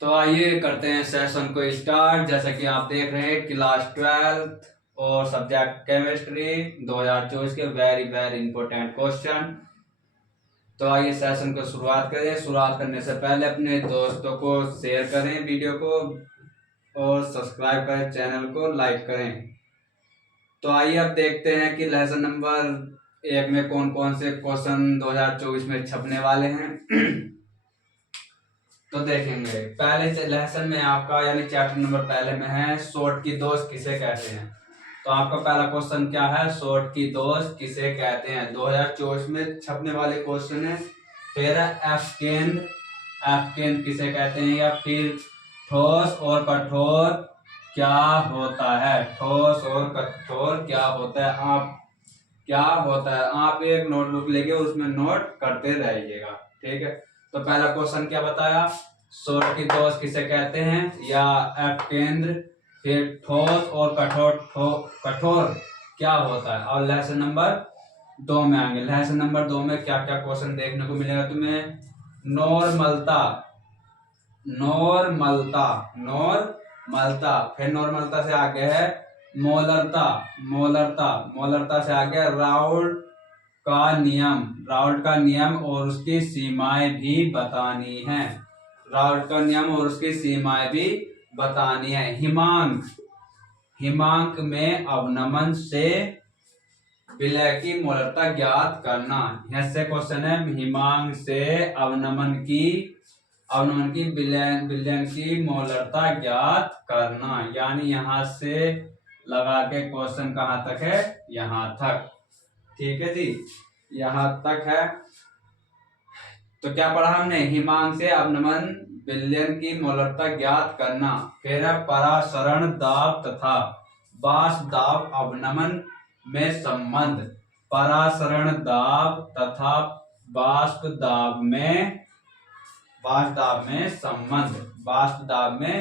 तो आइए करते हैं सेशन को स्टार्ट। जैसा कि आप देख रहे हैं क्लास 12th और सब्जेक्ट केमिस्ट्री 2024 के वेरी वेरी इंपॉर्टेंट क्वेश्चन। तो आइए सेशन को शुरुआत करें। शुरुआत करने से पहले अपने दोस्तों को शेयर करें वीडियो को और सब्सक्राइब करें, चैनल को लाइक करें। तो आइए अब देखते हैं कि लेसन नंबर 1 में कौन कौन से क्वेश्चन 2024 में छपने वाले हैं। तो देखेंगे पहले लेसन में आपका यानी चैप्टर नंबर पहले में है शॉर्ट की दोस्त किसे कहते हैं। तो आपका पहला क्वेश्चन क्या है, शॉर्ट की दोस्त किसे कहते हैं। 2024 में छपने वाले क्वेश्चन है। फिर एफ केंद्र किसे कहते हैं, या फिर ठोस और कठोर क्या होता है। ठोस और कठोर क्या होता है, आप एक नोटबुक लेके उसमें नोट करते रहिएगा, ठीक है। तो पहला क्वेश्चन क्या बताया, शॉर्ट की दोस्त किसे कहते हैं या एफ केंद्र। फिर ठोस और कठोर क्या होता है। और लेसन नंबर 2 में आएंगे। लेसन नंबर 2 में क्या क्या क्वेश्चन देखने को मिलेगा तुम्हें। नॉर्मलता, फिर नॉर्मलता से आगे है मोलरता से आगे राउल्ट का नियम और उसकी सीमाएं भी बतानी है। हिमांक में अवनमन से विलय की मोलरता ज्ञात करना। यहाँ से क्वेश्चन है हिमांक से अवनमन की विलयन की मोलरता ज्ञात करना। यानी यहाँ से लगा के क्वेश्चन कहाँ तक है, यहाँ तक, ठीक है जी, यहाँ तक है। तो क्या पढ़ा हमने, हिमांक से अवनमन विलयन की मोलरता ज्ञात करना। फिर है परासरण दाब तथा वाष्प दाब अवनमन में संबंध। परासरण दाब तथा वाष्प दाब में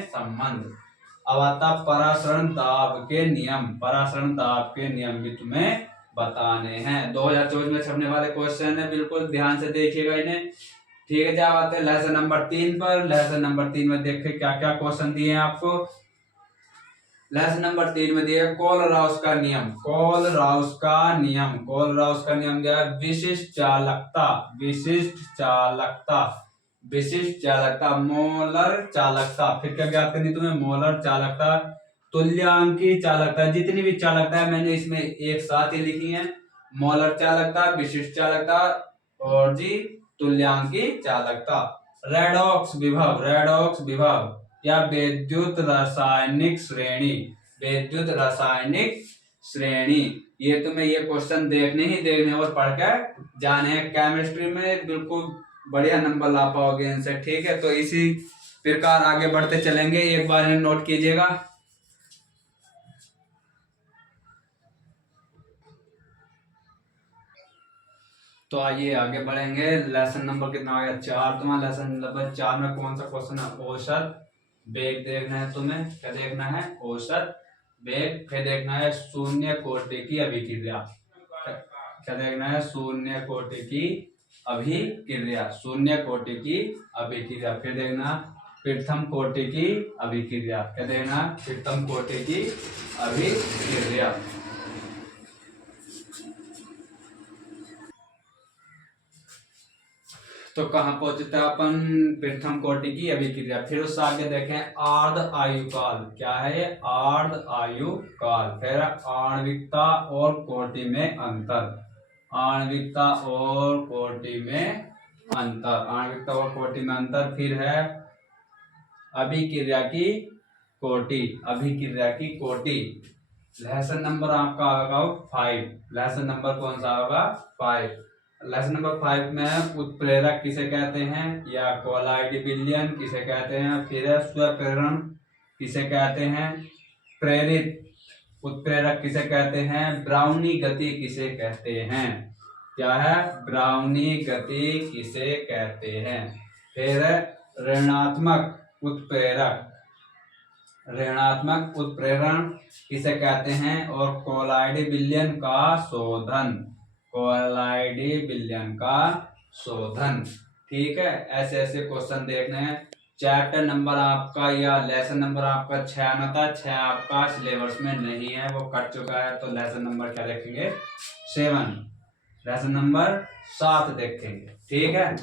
संबंध। अब आता परासरण दाब के नियम भी तुम्हें बताने हैं। 2024 में छपने वाले क्वेश्चन है, बिल्कुल ध्यान से देखिएगा इन्हें, ठीक है। जब आते हैं लेसन नंबर 3 पर। लेसन नंबर 3 में देखिए क्या क्या क्वेश्चन दिए हैं आपको। लेसन नंबर 3 में दिया कोलराउस का नियम दिया है। विशिष्ट चालकता मोलर चालकता। फिर क्या ज्ञात करनी तुम्हें, मोलर चालकता, तुल्यांकी चालकता। जितनी भी चालकता है मैंने इसमें एक साथ ही लिखी है। मोलर चालकता, विशिष्ट चालकता और जी तुल्यांकी चालकता। रेडॉक्स विभव या विद्युत रासायनिक श्रेणी। ये तुम्हें ये क्वेश्चन देखने और पढ़कर जाने। केमिस्ट्री में बिल्कुल बढ़िया नंबर ला पाओगे इनसे, ठीक है। तो इसी प्रकार आगे बढ़ते चलेंगे, एक बार नोट कीजिएगा। तो आइए आगे बढ़ेंगे। लेसन नंबर कितना आ गया, 4। तुम्हारा लेसन नंबर 4 में कौन सा क्वेश्चन है, औसत वेग देखना है तुम्हें। क्या देखना है, औसत वेग। फिर देखना है शून्य कोटि की अभिक्रिया। क्या देखना है, शून्य कोटि की अभिक्रिया। फिर देखना प्रथम कोटि की अभिक्रिया। क्या देखना, प्रथम कोटि की अभिक्रिया। तो कहाँ पहुंचता है अपन, प्रथम कोटि की अभिक्रिया। फिर उससे आगे देखें आर्ध आयुकाल। क्या है ये, आर्ध आयुकाल। फिर आणविकता और कोटि में अंतर। फिर है अभिक्रिया की कोटि। लेसन नंबर आपका होगा 5। लेसन नंबर कौन सा होगा, 5। लेसन नंबर 5 में उत्प्रेरक किसे कहते हैं, या कोलाइड विलयन किसे कहते हैं। फिर है स्वप्रेरण किसे कहते हैं, प्रेरित उत्प्रेरक किसे कहते हैं, ब्राउनी गति किसे कहते हैं। क्या है, ब्राउनी गति किसे कहते हैं। फिर ऋणात्मक उत्प्रेरण किसे कहते हैं, और कोलाइड विलयन का शोधन। ठीक है, ऐसे ऐसे क्वेश्चन देखने हैं। चैप्टर नंबर आपका या लेसन नंबर आपका 6 आना था, 6 आपका सिलेबस में नहीं है, वो कट चुका है, तो लेसन नंबर क्या देखेंगे 7, लेसन नंबर 7 देखेंगे। ठीक है,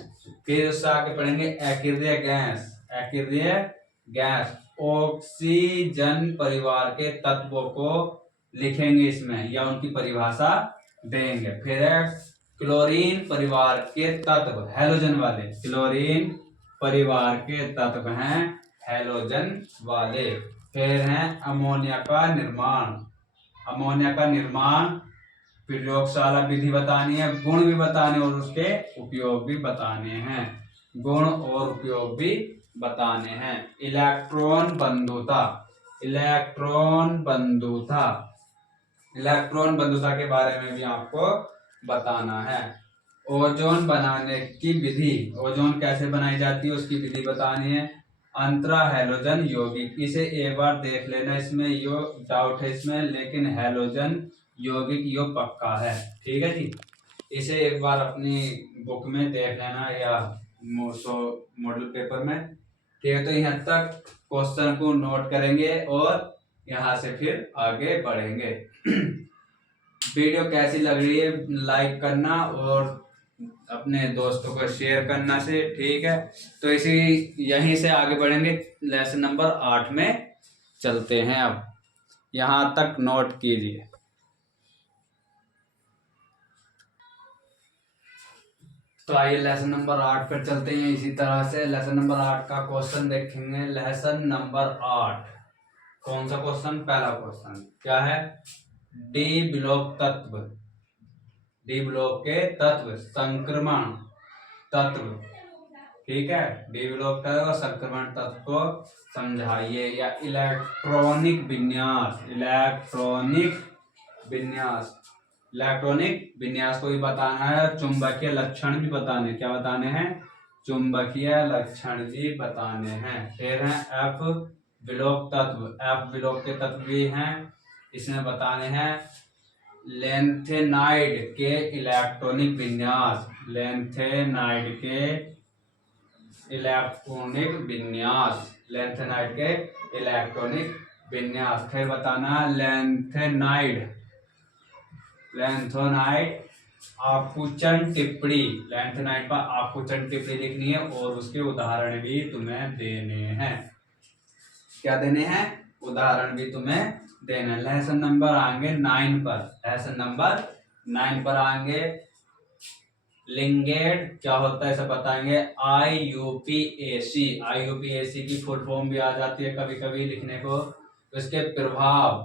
फिर उससे आगे पढ़ेंगे अकेंद्रीय गैस। अकेंद्रीय गैस ऑक्सीजन परिवार के तत्वों को लिखेंगे इसमें या उनकी परिभाषा देंगे। फिर है क्लोरीन परिवार के तत्व, हैलोजन वाले, क्लोरीन परिवार के तत्व हैं हैलोजन वाले। फिर हैं अमोनिया का निर्माण, अमोनिया का निर्माण प्रयोगशाला विधि बतानी है, गुण भी बताने और उसके उपयोग भी बताने हैं, गुण और उपयोग भी बताने हैं। इलेक्ट्रॉन बंधुता, इलेक्ट्रॉन बंधुता, इलेक्ट्रॉन बंधुता के बारे में भी आपको बताना है। ओजोन बनाने की विधि, ओजोन कैसे बनाई जाती है उसकी विधि बतानी है। अंतरा हैलोजन यौगिक, इसे एक बार देख लेना, इसमें यो डाउट है इसमें, लेकिन हैलोजन यौगिक यो पक्का है। ठीक है जी, इसे एक बार अपनी बुक में देख लेना या मॉडल पेपर में। ठीक है, तो यहाँ तक क्वेश्चन को नोट करेंगे और यहाँ से फिर आगे बढ़ेंगे। वीडियो कैसी लग रही है लाइक करना और अपने दोस्तों को शेयर करना से। ठीक है, तो इसी यहीं से आगे बढ़ेंगे, लेसन नंबर 8 में चलते हैं। अब यहां तक नोट कीजिए। तो आइए लेसन नंबर 8 पर चलते हैं। इसी तरह से लेसन नंबर 8 का क्वेश्चन देखेंगे। लेसन नंबर 8 कौन सा क्वेश्चन, पहला क्वेश्चन क्या है, डी ब्लॉक तत्व, डी ब्लॉक के तत्व, संक्रमण तत्व। ठीक है, डी ब्लॉक तत्व संक्रमण तत्व को समझाइए, या इलेक्ट्रॉनिक विन्यास, इलेक्ट्रॉनिक विन्यास, इलेक्ट्रॉनिक विन्यास को भी बताना है, चुंबकीय लक्षण भी बताने, क्या बताने हैं, चुंबकीय लक्षण भी बताने हैं। फिर हैं एफ ब्लॉक तत्व, एफ ब्लॉक के तत्व भी हैं, इसमें बताने हैं लेंथेनाइड के इलेक्ट्रॉनिक विन्यास, लेंथेनाइड के इलेक्ट्रॉनिक विन्यास, लेंथेनाइड के इलेक्ट्रॉनिक विन्यास। फिर बताना लेंथेनाइड, लेंथेनाइड आकुचन टिप्पणी, लेंथेनाइड पर आकुचन टिप्पणी लिखनी है और उसके उदाहरण भी तुम्हें देने हैं। क्या देने हैं, उदाहरण भी तुम्हें देना है। लेसन नंबर आएंगे 9 पर, लेसन नंबर 9 पर आएंगे लिंगेड क्या होता है सब बताएंगे। IUPAC, IUPAC की फुल फॉर्म भी आ जाती है कभी कभी लिखने को। इसके प्रभाव,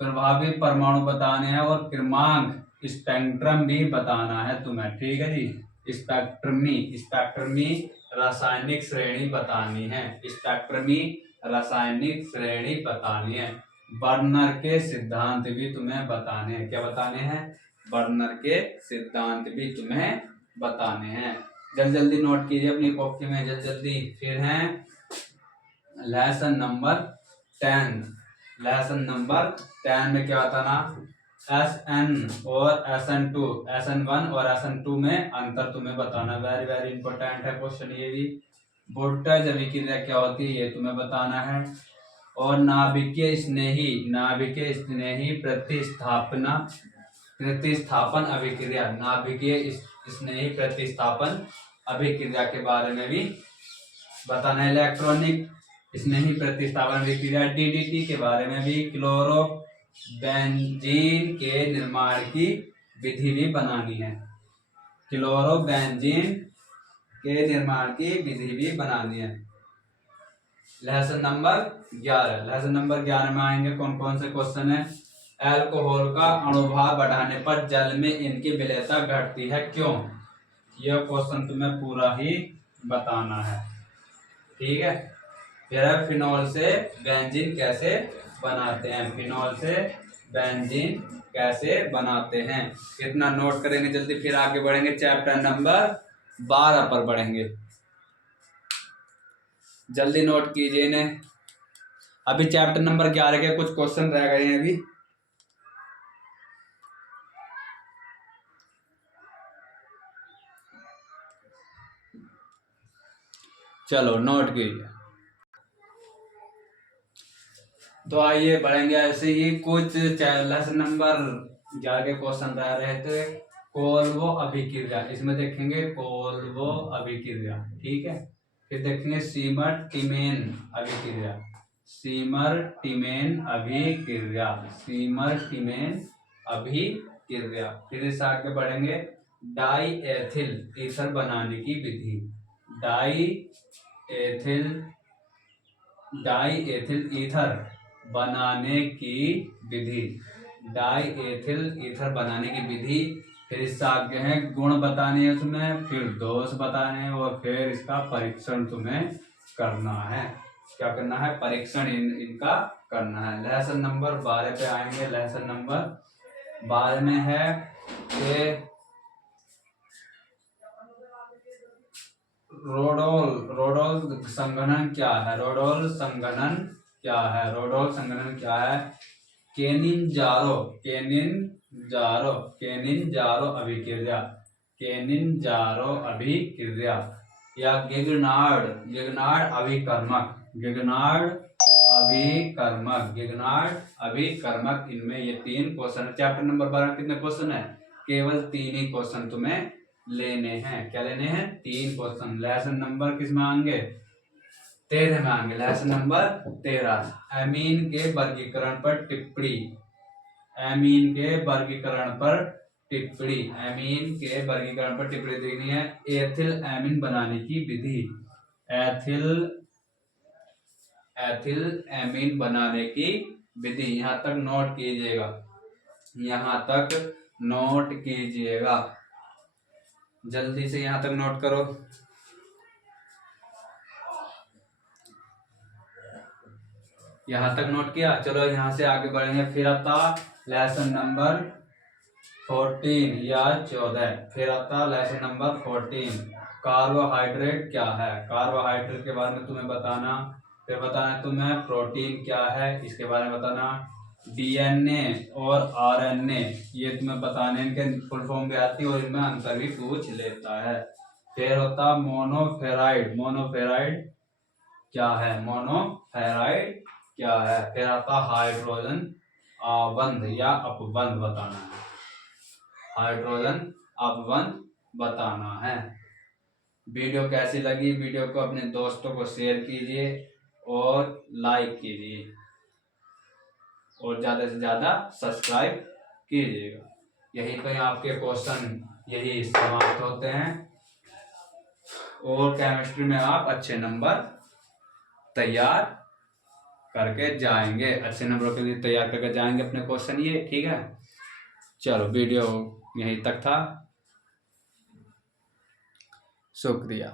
प्रभावी परमाणु बताने हैं और क्रमांक स्पेक्ट्रम भी बताना है तुम्हें। ठीक है जी, स्पेक्ट्रमी, स्पेक्ट्रमी रासायनिक श्रेणी बतानी है, स्पेक्ट्रमी रासायनिक श्रेणी बतानी है। बर्नर के सिद्धांत भी तुम्हें बताने हैं, क्या बताने हैं, बर्नर के सिद्धांत भी तुम्हें बताने हैं। जल्दी जल्दी नोट कीजिए अपनी कॉपी में, जल्दी जल्दी। फिर है लेसन नंबर 10, लेसन नंबर 10 में क्या बताना, SN और SN2, SN1 और SN2 में अंतर तुम्हें बताना। वेरी वेरी इंपॉर्टेंट है क्वेश्चन ये भी। वोल्टेज अभिक्रिया क्या होती है ये तुम्हें बताना है। और नाभिकीय स्नेही, नाभिकीय स्नेही प्रतिस्थापना, प्रतिस्थापन अभिक्रिया, नाभिकीय स्नेही प्रतिस्थापन अभिक्रिया के बारे में भी बताना है। इलेक्ट्रॉनिक स्नेही प्रतिस्थापन अभिक्रिया DDT के बारे में भी, क्लोरो बेंजीन के निर्माण की विधि भी बनानी है, क्लोरो बेंजीन के निर्माण की विधि भी बनानी है। लेसन नंबर 11, लेसन नंबर 11 में आएंगे कौन कौन से क्वेश्चन है। अल्कोहल का अणुभार बढ़ाने पर जल में इनकी विलेयता घटती है, क्यों, यह क्वेश्चन तुम्हें पूरा ही बताना है। ठीक है, फिर फिनॉल से बेंजीन कैसे बनाते हैं, फिनॉल से बेंजीन कैसे बनाते हैं, इतना नोट करेंगे जल्दी। फिर आगे बढ़ेंगे, चैप्टर नंबर 12 पर बढ़ेंगे, जल्दी नोट कीजिए इन्हें। अभी चैप्टर नंबर 11 के कुछ क्वेश्चन रह गए हैं अभी। चलो नोट कीजिए। तो आइए बढ़ेंगे ऐसे ही कुछ लेसन नंबर 11 के क्वेश्चन रह रहे थे। कोल्वो अभिक्रिया, इसमें देखेंगे कोल्वो अभिक्रिया, ठीक है। फिर देखेंगे सीमर टिमेन अभिक्रिया, सीमर टिमेन अभिक्रिया, सीमर टिमेन अभिक्रिया। फिर इस आगे बढ़ेंगे डाई एथिल ईथर बनाने की विधि, डाई एथिल ईथर बनाने की विधि, डाई एथिल ईथर बनाने की विधि। फिर इससे आगे है गुण बताने हैं तुम्हें, फिर दोष बताने हैं, और फिर इसका परीक्षण तुम्हें करना है। क्या करना है? परीक्षण इनका करना है। लेसन नंबर 12 पे आएंगे। लेसन नंबर 12 में है कि रोडोल संघनन क्या है? रोडोल संघनन क्या है? रोडोल संघनन क्या है? केनिंजारो अभिक्रिया, केनिंजारो अभिक्रिया, या गिगनार्ड अभिकर्मक, इनमें ये 3 क्वेश्चन। चैप्टर नंबर 12 कितने क्वेश्चन है? केवल 3 ही क्वेश्चन तुम्हें लेने हैं। क्या लेने हैं? 3 क्वेश्चन। लेसन नंबर किस में आएंगे? 13 में आएंगे। लेसन नंबर 13, एमीन के वर्गीकरण पर टिप्पणी, एमीन के वर्गीकरण पर टिप्पणी, एमीन के वर्गीकरण पर टिप्पणी देखनी है। एथिल एमीन बनाने की विधि, एथिल एमीन बनाने की विधि। यहाँ तक नोट कीजिएगा, यहाँ तक नोट कीजिएगा, जल्दी से यहाँ तक नोट करो। यहाँ तक नोट किया? चलो यहाँ से आगे बढ़ेंगे। फिर आता लेसन नंबर 14 या 14। फिर आता लेसन नंबर 14, कार्बोहाइड्रेट क्या है? कार्बोहाइड्रेट के बारे में तुम्हें बताना। फिर बताना है तुम्हें प्रोटीन क्या है, इसके बारे में बताना। डीएनए और आरएनए, ये तुम्हें बताने, इनके फुल फॉर्म भी आती है और इनमें अंतर भी पूछ लेता है। फिर होता मोनोफेराइड, मोनोफेराइड क्या है? मोनोफेराइड क्या है? फिर आता हाइड्रोजन आवंध या अपबंध बताना है, हाइड्रोजन अपबंध बताना है। वीडियो कैसी लगी? वीडियो को अपने दोस्तों को शेयर कीजिए और लाइक कीजिए और ज्यादा से ज्यादा सब्सक्राइब कीजिएगा। यहीं पर आपके क्वेश्चन यही समाप्त होते हैं और केमिस्ट्री में आप अच्छे नंबर तैयार करके जाएंगे, अच्छे नंबरों के लिए तैयार करके जाएंगे अपने क्वेश्चन ये, ठीक है। चलो वीडियो यहीं तक था, शुक्रिया।